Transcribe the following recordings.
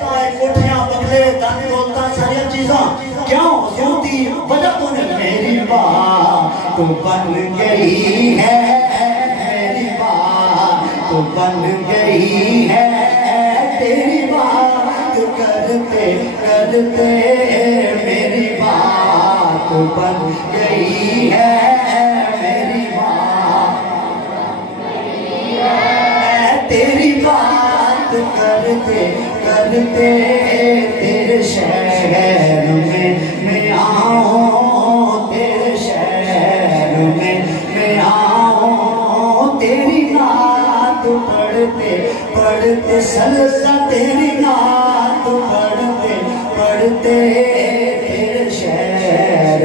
کوٹھیاں بنگلے دانے دولتاں ساری چیزاں کیوں ہوتی وجہ تو نے میری بات تو بن گئی ہے میری بات تو بن گئی ہے تیری بات کرتے کرتے میری بات بن گئی ہے میری بات تیری بات کرتے کرتے تیرے شہر میں آؤں تیرے شہر میں آؤں تیری نعت پڑھتے پڑھتے سلسلہ تیری نعت پڑھتے پڑھتے تیرے شہر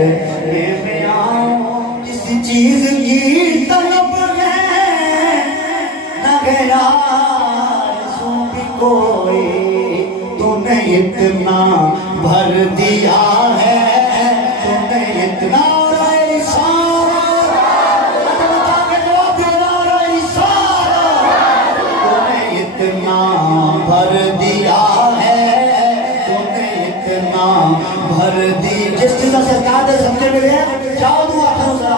میں آؤں کسی چیز کی طلب ہے نہ گیا کوئی تو نے اتنا بھر دیا ہے تو نے اتنا بھر دیا ہے تو نے اتنا بھر دی جس چیزہ سے کہا دے سمجھے ملے ہیں جاؤ دعا کرو ذرا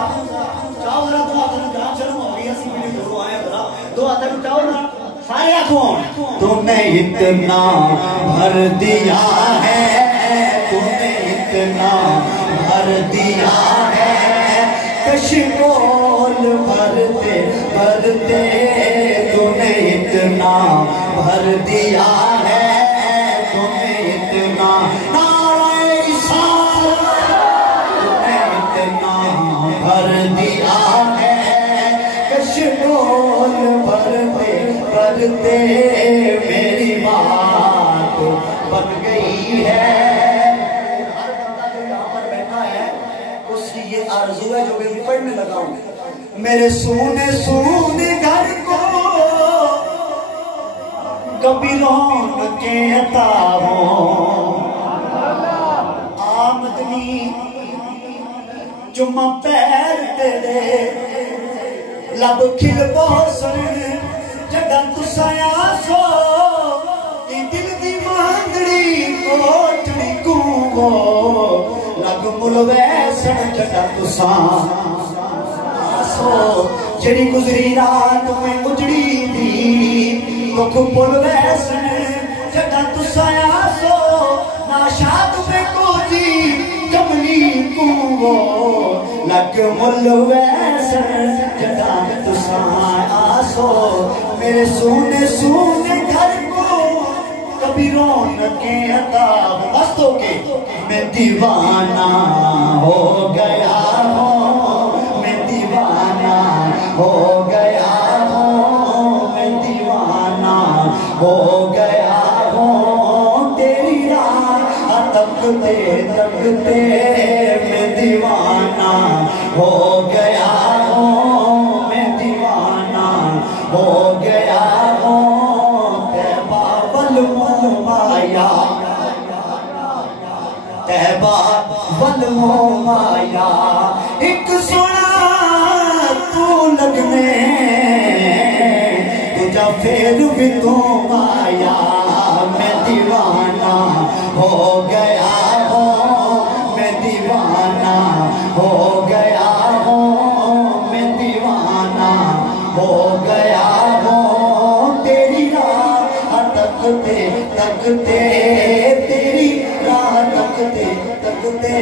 جاؤ ذرا دعا کرو جہاں شرم ہو گئی اسی ملی دعا آئے ذرا دعا کرو جاؤ ذرا سارے آنکھوں تو نے اتنا بھر دیا ہے تو نے اتنا بھر دیا ہے کشکول بھرتے بھرتے تو نے اتنا بھر دیا ہے تو نے اتنا نعرہ رسالت تو نے اتنا بھر دیا ہے کشکول بھرتے بھرتے میری بات بن گئی ہے ہر بندہ جو یہاں پر بیٹھا ہے اس کی یہ آرزو ہے جو میں پڑھنے لگا ہوں میرے سونے سونے گھر کو کبھی رونقیں عطا ہوں آمدنی جمعہ پیر تیرے لب کھل بوسن جگہ تسایا سو دل دی مانگڑی کوٹڑی کو لگ ملویسن جگہ تسایا سو جڑی گزری رات میں اجڑی دی دکھ ملویسن جگہ تسایا سو ناشاد میں کوجی کملی کو لگ ملویسن جگہ تسایا سو میرے سونے سونے گھر کو کبھی رونقیں عطا بستوں کے میں دیوانہ ہو گیا ہوں میں دیوانہ ہو گیا ہوں میں دیوانہ ہو گیا ہوں تیری راہ تکتے تکتے میں دیوانہ ہو گیا ہوں میں دیوانہ ہو گیا ہوں تیبہ والمایا تیبہ والمایا ایک سنا تو لگنے تجھا پھر بھی تو آیا میں دیوانہ ہو گیا ہوں میں دیوانہ ہو گیا ہوں میں دیوانہ ہو گیا ہوں تیری راہ تکتے تکتے تیری راہ تکتے تکتے